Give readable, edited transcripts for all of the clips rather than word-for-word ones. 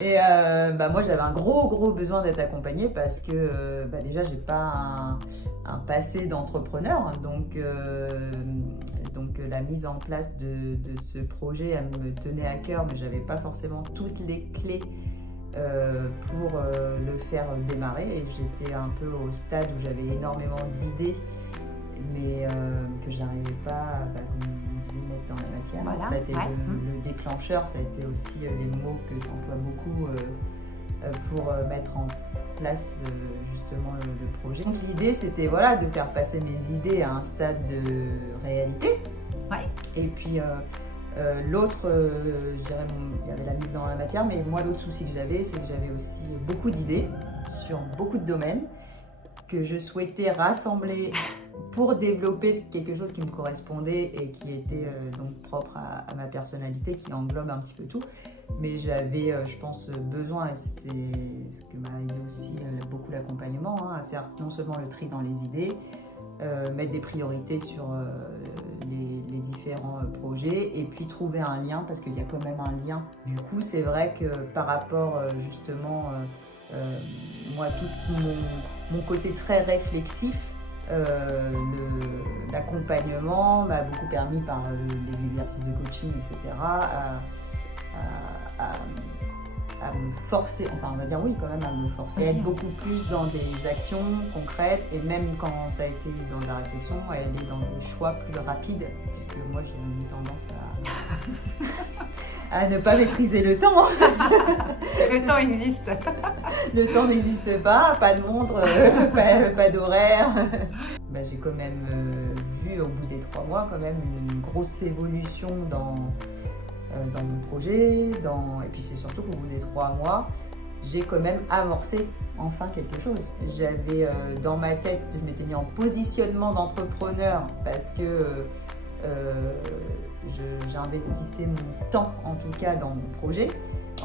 Et moi j'avais un gros besoin d'être accompagnée parce que déjà j'ai pas un passé d'entrepreneur, donc la mise en place de ce projet elle me tenait à cœur, mais j'avais pas forcément toutes les clés pour le faire démarrer, et j'étais un peu au stade où j'avais énormément d'idées mais que je n'arrivais pas comme on disait, mettre dans la matière. Voilà, ça a été ouais. le déclencheur, ça a été aussi les mots que tu emploies beaucoup pour mettre en place justement le projet. Donc l'idée c'était voilà, de faire passer mes idées à un stade de réalité. Ouais. Et puis l'autre, je dirais, il y avait la mise dans la matière, mais moi l'autre souci que j'avais, c'est que j'avais aussi beaucoup d'idées sur beaucoup de domaines que je souhaitais rassembler pour développer quelque chose qui me correspondait et qui était donc propre à ma personnalité, qui englobe un petit peu tout. Mais j'avais, je pense, besoin, et c'est ce que m'a aidé aussi beaucoup l'accompagnement, à faire non seulement le tri dans les idées, mettre des priorités sur les différents projets, et puis trouver un lien, parce qu'il y a quand même un lien. Du coup, c'est vrai que par rapport justement, moi, tout mon côté très réflexif, l'accompagnement m'a beaucoup permis par les exercices de coaching, etc., à me forcer, enfin on va dire oui quand même, à me forcer, à être beaucoup plus dans des actions concrètes, et même quand ça a été dans de la réflexion, à aller dans des choix plus rapides, puisque moi j'ai une tendance à ne pas maîtriser le temps. Le temps existe. Le temps n'existe pas de montre, pas d'horaire. J'ai quand même vu au bout des 3 mois quand même une grosse évolution dans mon projet, et puis c'est surtout qu'au bout des 3 mois, j'ai quand même amorcé enfin quelque chose. J'avais dans ma tête, je m'étais mis en positionnement d'entrepreneur parce que j'investissais mon temps en tout cas dans mon projet.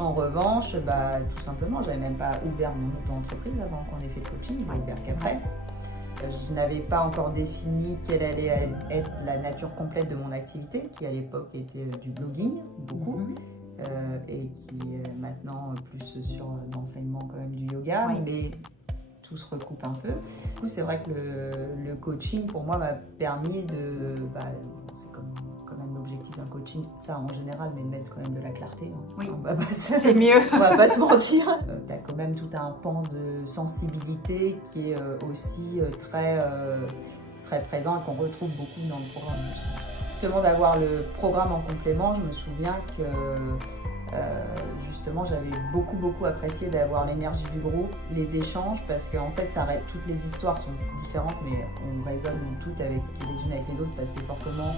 En revanche, tout simplement, j'avais même pas ouvert mon auto-entreprise avant qu'on ait fait le coaching, je l'ai ouvert qu'après. Je n'avais pas encore défini quelle allait être la nature complète de mon activité, qui à l'époque était du blogging, beaucoup, et qui est maintenant plus sur l'enseignement quand même du yoga, Oui. mais tout se recoupe un peu. Du coup, c'est vrai que le coaching, pour moi, m'a permis de... c'est comme quand même l'objectif d'un coaching, ça en général, mais de mettre quand même de la clarté. Oui, c'est mieux. On va pas se mentir. Tu as quand même tout un pan de sensibilité qui est aussi très présent et qu'on retrouve beaucoup dans le programme. Justement, d'avoir le programme en complément, je me souviens que justement j'avais beaucoup apprécié d'avoir l'énergie du groupe, les échanges, parce qu'en fait toutes les histoires sont différentes, mais on résonne toutes les unes avec les autres, parce que forcément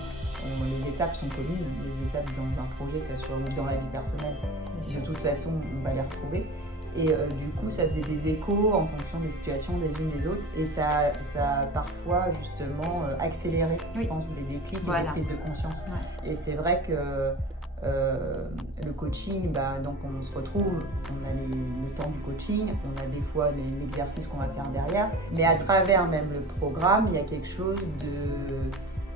les étapes sont communes, les étapes dans un projet, que ce soit dans la vie personnelle, de toute façon on va les retrouver. Et du coup, ça faisait des échos en fonction des situations des unes des autres, et ça a parfois justement accéléré, je pense, des déclics et des prises de conscience. Ouais. Et c'est vrai que le coaching, donc on se retrouve, on a le temps du coaching, on a des fois l'exercice qu'on va faire derrière, mais à travers même le programme, il y a quelque chose de...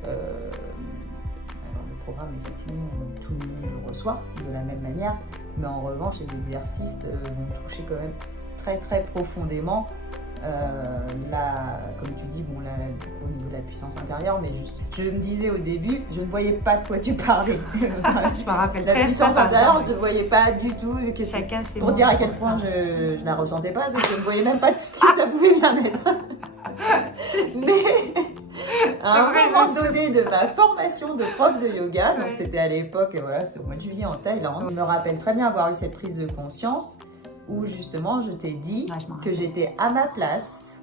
alors le programme, effectivement, tout le monde le reçoit de la même manière, mais en revanche, les exercices vont toucher quand même très profondément comme tu dis, au niveau de la puissance intérieure, mais juste, je me disais au début, je ne voyais pas de quoi tu parlais. Je me rappelle la très puissance bien, intérieure, je ne voyais pas du tout, pour dire à quel point je la ressentais pas, c'est que je ne voyais même pas tout ce que ça pouvait bien être. Mais à un moment donné de ma formation de prof de yoga, donc c'était à l'époque, c'était au mois de juillet en Thaïlande, je me rappelle très bien avoir eu cette prise de conscience où justement je t'ai dit que j'étais à ma place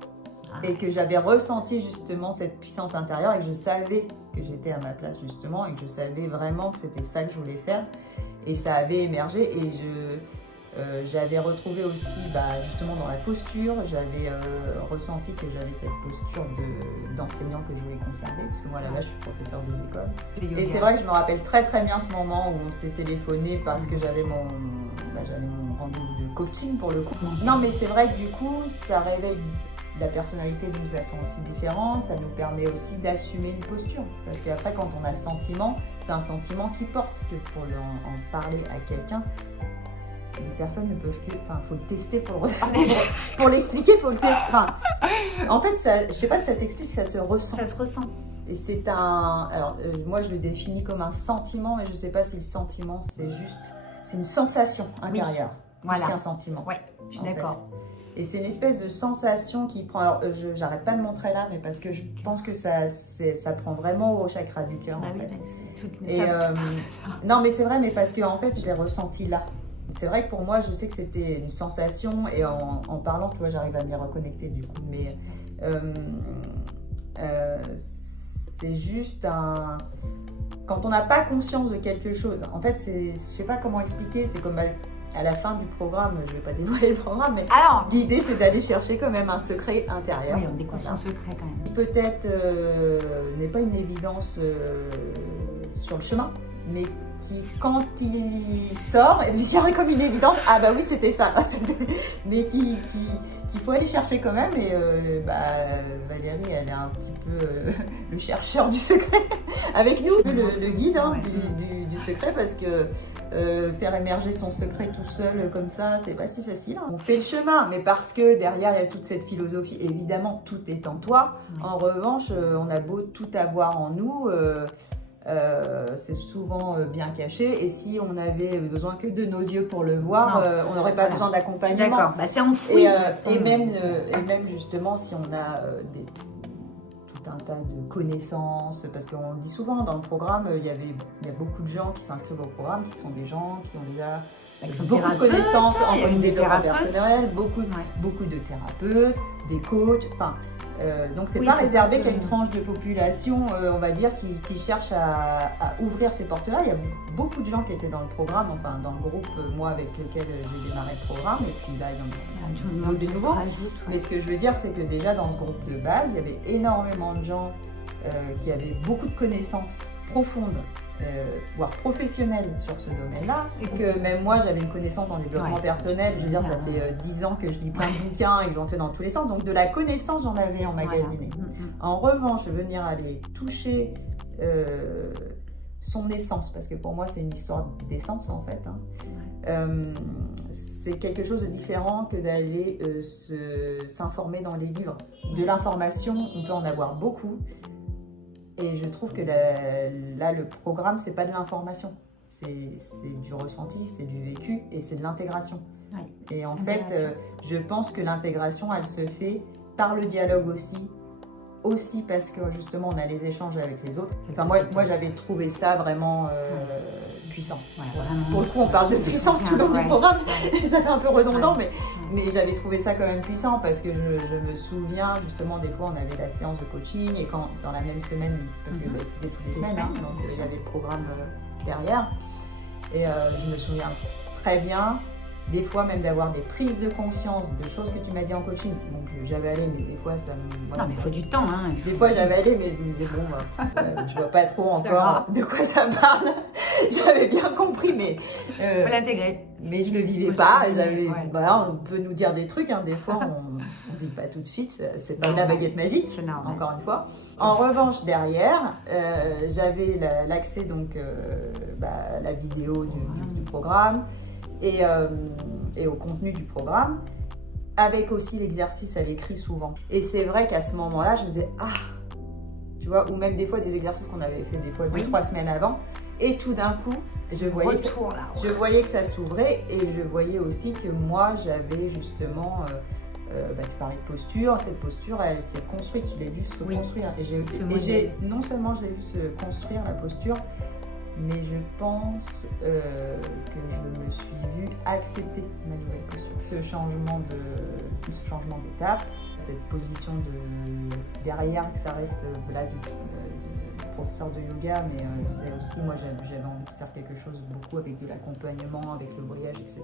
et que j'avais ressenti justement cette puissance intérieure, et que je savais que j'étais à ma place justement, et que je savais vraiment que c'était ça que je voulais faire, et ça avait émergé, et j'avais retrouvé aussi justement dans la posture, j'avais ressenti que j'avais cette posture d'enseignant que je voulais conserver, parce que moi là-bas je suis professeur des écoles. Et c'est vrai que je me rappelle très bien ce moment où on s'est téléphoné parce que j'avais mon rendez-vous de coaching pour le coup. Non, mais c'est vrai que du coup ça réveille la personnalité d'une façon aussi différente, ça nous permet aussi d'assumer une posture, parce qu'après quand on a ce sentiment, c'est un sentiment qui porte, que pour en parler à quelqu'un, les personnes ne peuvent que... Enfin, il faut le tester pour le ressentir. Pour l'expliquer, il faut le tester. Enfin, en fait, ça, je ne sais pas si ça s'explique, ça se ressent. Ça se ressent. Et c'est un... Alors, moi, je le définis comme un sentiment, mais je ne sais pas si le sentiment, c'est juste... C'est une sensation intérieure, plus qu'un sentiment. Oui, je suis d'accord. Et c'est une espèce de sensation qui prend... Alors, j'arrête pas de montrer là, mais parce que je pense que ça prend vraiment au chakra du cœur, en fait. Et, non, mais c'est vrai, mais parce que en fait, je l'ai ressenti là. C'est vrai que pour moi, je sais que c'était une sensation, et en parlant, tu vois, j'arrive à m'y reconnecter du coup. Mais c'est juste un... Quand on n'a pas conscience de quelque chose, en fait, je sais pas comment expliquer, c'est comme à la fin du programme, je vais pas dévoiler le programme, mais l'idée c'est d'aller chercher quand même un secret intérieur. Oui, on découvre son secret quand même. Peut-être n'est pas une évidence sur le chemin, mais qui, quand il sort, et puis il comme une évidence, ah bah oui c'était ça, mais qu'il faut aller chercher quand même. Et Valérie, elle est un petit peu le chercheur du secret avec nous, le guide du secret, parce que faire émerger son secret tout seul comme ça, c'est pas si facile. On fait le chemin, mais parce que derrière il y a toute cette philosophie, évidemment tout est en toi. En revanche, on a beau tout avoir en nous, c'est souvent bien caché, et si on avait besoin que de nos yeux pour le voir, on n'aurait pas besoin d'accompagnement. D'accord, c'est enfoui. Et même justement si on a tout un tas de connaissances, parce qu'on le dit souvent dans le programme, il y a beaucoup de gens qui s'inscrivent au programme, qui sont des gens qui ont déjà beaucoup de connaissances en développement personnel, beaucoup de thérapeutes, des coachs, enfin... donc c'est pas réservé qu'à une tranche de population, on va dire, qui cherche à ouvrir ces portes-là. Il y a beaucoup de gens qui étaient dans le programme, enfin dans le groupe, moi avec lequel j'ai démarré le programme, et puis là il y en a de nouveau. Mais ce que je veux dire, c'est que déjà dans ce groupe de base, il y avait énormément de gens qui avaient beaucoup de connaissances profondes, voire professionnelles sur ce domaine-là, et que même moi j'avais une connaissance en développement personnel. Je veux dire, ça fait 10 ans que je lis plein de bouquins et que j'en fais dans tous les sens, donc de la connaissance j'en avais emmagasiné. En revanche, venir aller toucher son essence, parce que pour moi c'est une histoire d'essence en fait, c'est quelque chose de différent que d'aller s'informer dans les livres. De l'information, on peut en avoir beaucoup. Et je trouve que là, le programme, c'est pas de l'information, c'est du ressenti, c'est du vécu, et c'est de l'intégration. Et en fait, je pense que l'intégration, elle se fait par le dialogue aussi parce que justement, on a les échanges avec les autres. Enfin, moi j'avais trouvé ça vraiment puissant. Pour le coup, on parle de puissance tout le long du programme, ça fait un peu redondant, mais j'avais trouvé ça quand même puissant, parce que je me souviens justement, des fois on avait la séance de coaching, et quand dans la même semaine, parce que c'était toutes les semaines, donc il y avait le programme derrière, et je me souviens très bien des fois même d'avoir des prises de conscience de choses que tu m'as dit en coaching. Donc j'avais allé, mais des fois ça me... Non, mais il faut du temps. Des fois j'avais allé, mais je me disais, je vois pas trop encore de quoi ça parle. J'avais bien compris, mais... faut l'intégrer. Mais je le vivais pas. On peut nous dire des trucs, des fois on ne vit pas tout de suite, c'est pas la baguette magique, encore une fois. En revanche, derrière, j'avais l'accès donc à la vidéo du programme, et au contenu du programme, avec aussi l'exercice à l'écrit souvent. Et c'est vrai qu'à ce moment-là, je me disais, tu vois, ou même des fois des exercices qu'on avait fait des fois 2-3 semaines avant, et tout d'un coup, je voyais que ça s'ouvrait, et je voyais aussi que moi, j'avais justement... tu parlais de posture, cette posture, elle s'est construite, je l'ai vue se construire. Non seulement je l'ai vue se construire, la posture, mais je pense que je me suis vue accepter ma nouvelle posture. Ce changement d'étape, cette position derrière, que ça reste là du professeur de yoga, mais c'est aussi, moi j'avais envie de faire quelque chose beaucoup avec de l'accompagnement, avec le voyage, etc.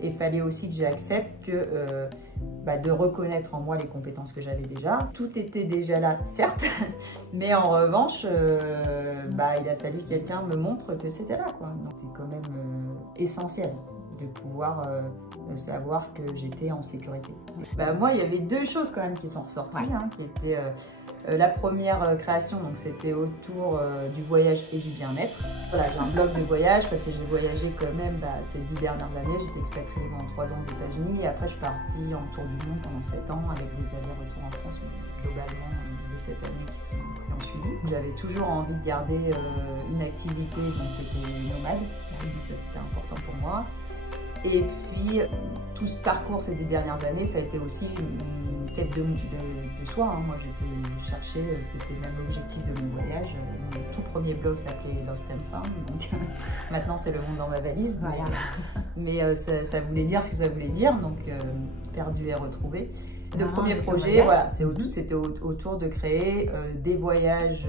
Et il fallait aussi que j'accepte de reconnaître en moi les compétences que j'avais déjà. Tout était déjà là, certes, mais en revanche, il a fallu que quelqu'un me montre que c'était là, quoi. Donc c'est quand même essentiel de pouvoir savoir que j'étais en sécurité. Moi, il y avait 2 choses quand même qui sont ressorties, qui étaient la première création, donc c'était autour du voyage et du bien-être. Voilà, j'ai un blog de voyage parce que j'ai voyagé quand même ces 10 dernières années. J'étais expatriée pendant 3 ans aux États-Unis et après je suis partie en tour du monde pendant 7 ans avec des allers-retours en France, globalement les 7 années qui ont suivi. J'avais toujours envie de garder une activité qui était nomade, ça c'était important pour moi. Et puis tout ce parcours ces 10 dernières années, ça a été aussi une quête de soi. Moi j'étais chercher, c'était même l'objectif de mon voyage. Mon tout premier blog s'appelait Lost and Found, donc maintenant c'est Le Monde dans ma valise. Voilà. Mais ça voulait dire ce que ça voulait dire, donc perdu et retrouvé. Le premier projet, c'était autour de créer des voyages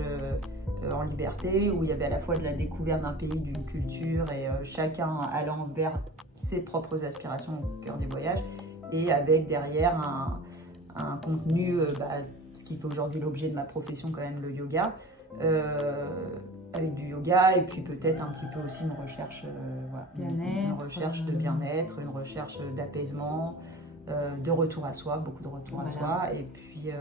en liberté, où il y avait à la fois de la découverte d'un pays, d'une culture, et chacun allant vers ses propres aspirations au cœur des voyages, et avec derrière un contenu, ce qui fait aujourd'hui l'objet de ma profession quand même, le yoga, avec du yoga, et puis peut-être un petit peu aussi une recherche, une recherche de bien-être, une recherche d'apaisement, de retour à soi, beaucoup de retour à soi, et puis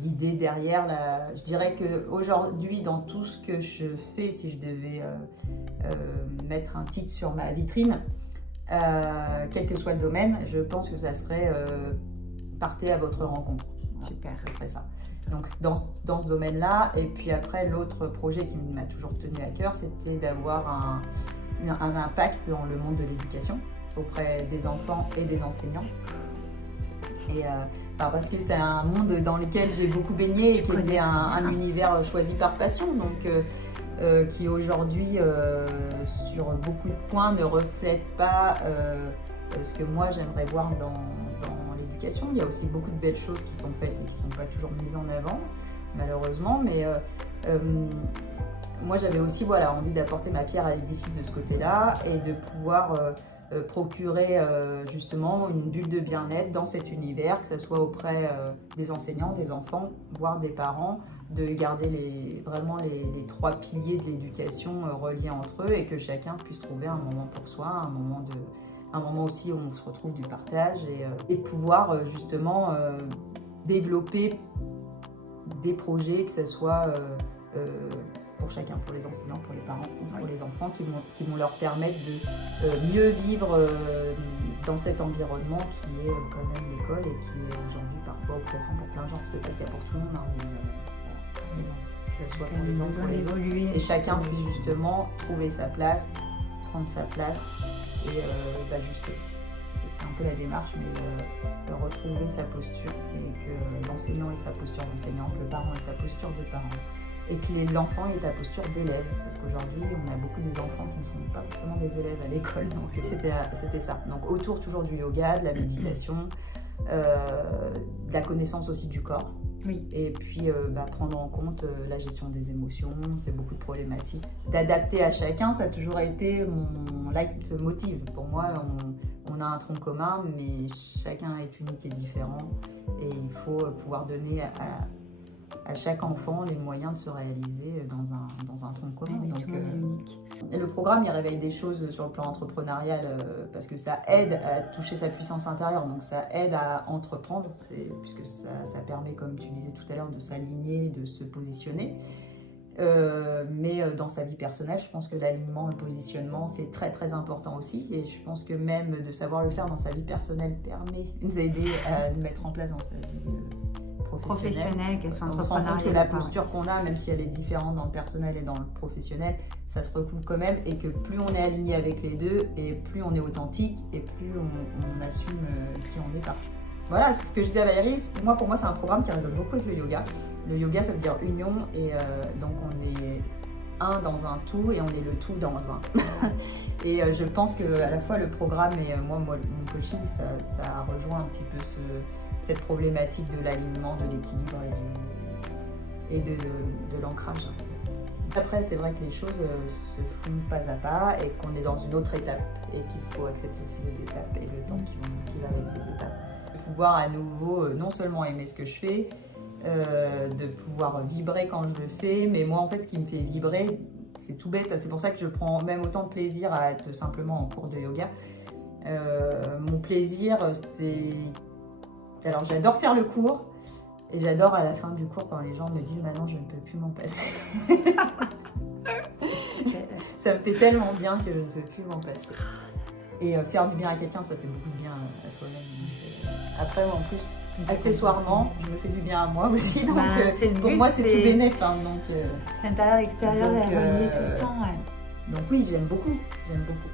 l'idée derrière, je dirais qu'aujourd'hui, dans tout ce que je fais, si je devais mettre un titre sur ma vitrine, quel que soit le domaine, je pense que ça serait partez à votre rencontre. Super. Ça serait ça. Donc dans ce domaine-là, et puis après l'autre projet qui m'a toujours tenu à cœur, c'était d'avoir un impact dans le monde de l'éducation auprès des enfants et des enseignants. Et parce que c'est un monde dans lequel j'ai beaucoup baigné et qui était un univers choisi par passion, donc qui aujourd'hui sur beaucoup de points ne reflète pas ce que moi j'aimerais voir dans l'éducation. Il y a aussi beaucoup de belles choses qui sont faites et qui ne sont pas toujours mises en avant, malheureusement, mais moi j'avais aussi envie d'apporter ma pierre à l'édifice de ce côté-là et de pouvoir procurer justement une bulle de bien-être dans cet univers, que ce soit auprès des enseignants, des enfants, voire des parents, de garder vraiment les 3 piliers de l'éducation reliés entre eux, et que chacun puisse trouver un moment pour soi, un moment aussi où on se retrouve du partage, et pouvoir justement développer des projets, que ce soit pour chacun, pour les enseignants, pour les parents ou pour les enfants, qui vont leur permettre de mieux vivre dans cet environnement qui est quand même l'école, et qui est aujourd'hui parfois oppressant pour plein de gens. C'est pas le cas pour tout le monde, mais que ce soit pour les enfants, pour les autres, et chacun puisse justement trouver sa place, prendre sa place, et c'est un peu la démarche, mais retrouver sa posture, et que l'enseignant ait sa posture d'enseignant, que le parent ait sa posture de parent, et que l'enfant ait la posture d'élève, parce qu'aujourd'hui on a beaucoup des enfants qui ne sont pas forcément des élèves à l'école, donc c'était ça. Donc autour toujours du yoga, de la méditation, de la connaissance aussi du corps. Oui. Et puis prendre en compte la gestion des émotions, c'est beaucoup de problématiques. D'adapter à chacun, ça a toujours été mon leitmotiv. Pour moi, on a un tronc commun, mais chacun est unique et différent. Et il faut pouvoir donner à chaque enfant les moyens de se réaliser dans un tronc commun. Donc, et le programme, il réveille des choses sur le plan entrepreneurial parce que ça aide à toucher sa puissance intérieure, donc ça aide à entreprendre, puisque ça permet, comme tu disais tout à l'heure, de s'aligner, de se positionner. Mais dans sa vie personnelle, je pense que l'alignement, le positionnement, c'est très très important aussi, et je pense que même de savoir le faire dans sa vie personnelle permet de nous aider à le mettre en place dans sa vie professionnelle, qu'elle soit entrepreneuriale. On se rend compte que la posture qu'on a, même si elle est différente dans le personnel et dans le professionnel, ça se recoupe quand même, et que plus on est aligné avec les deux, et plus on est authentique, et plus on assume qui on est partout. Voilà, c'est ce que je disais à Valérie. Pour moi, c'est un programme qui résonne beaucoup avec le yoga. Le yoga, ça veut dire union, et donc on est un dans un tout, et on est le tout dans un. Et je pense que à la fois le programme et moi mon coaching, ça rejoint un petit peu cette problématique de l'alignement, de l'équilibre et de l'ancrage. Après, c'est vrai que les choses se font pas à pas, et qu'on est dans une autre étape, et qu'il faut accepter aussi les étapes et le temps qui va avec ces étapes. De pouvoir à nouveau non seulement aimer ce que je fais, de pouvoir vibrer quand je le fais, mais moi en fait ce qui me fait vibrer, c'est tout bête, c'est pour ça que je prends même autant de plaisir à être simplement en cours de yoga, Mon plaisir, c'est... Alors j'adore faire le cours et j'adore à la fin du cours quand les gens me disent maintenant je ne peux plus m'en passer. Ça me fait tellement bien que je ne peux plus m'en passer. Et faire du bien à quelqu'un, ça fait beaucoup de bien à soi-même. Après, en plus, accessoirement, je me fais du bien à moi aussi. Donc pour moi, c'est tout bénéf. Hein, l'intérieur, l'extérieur est relié tout le temps. Ouais. Donc oui, j'aime beaucoup. J'aime beaucoup.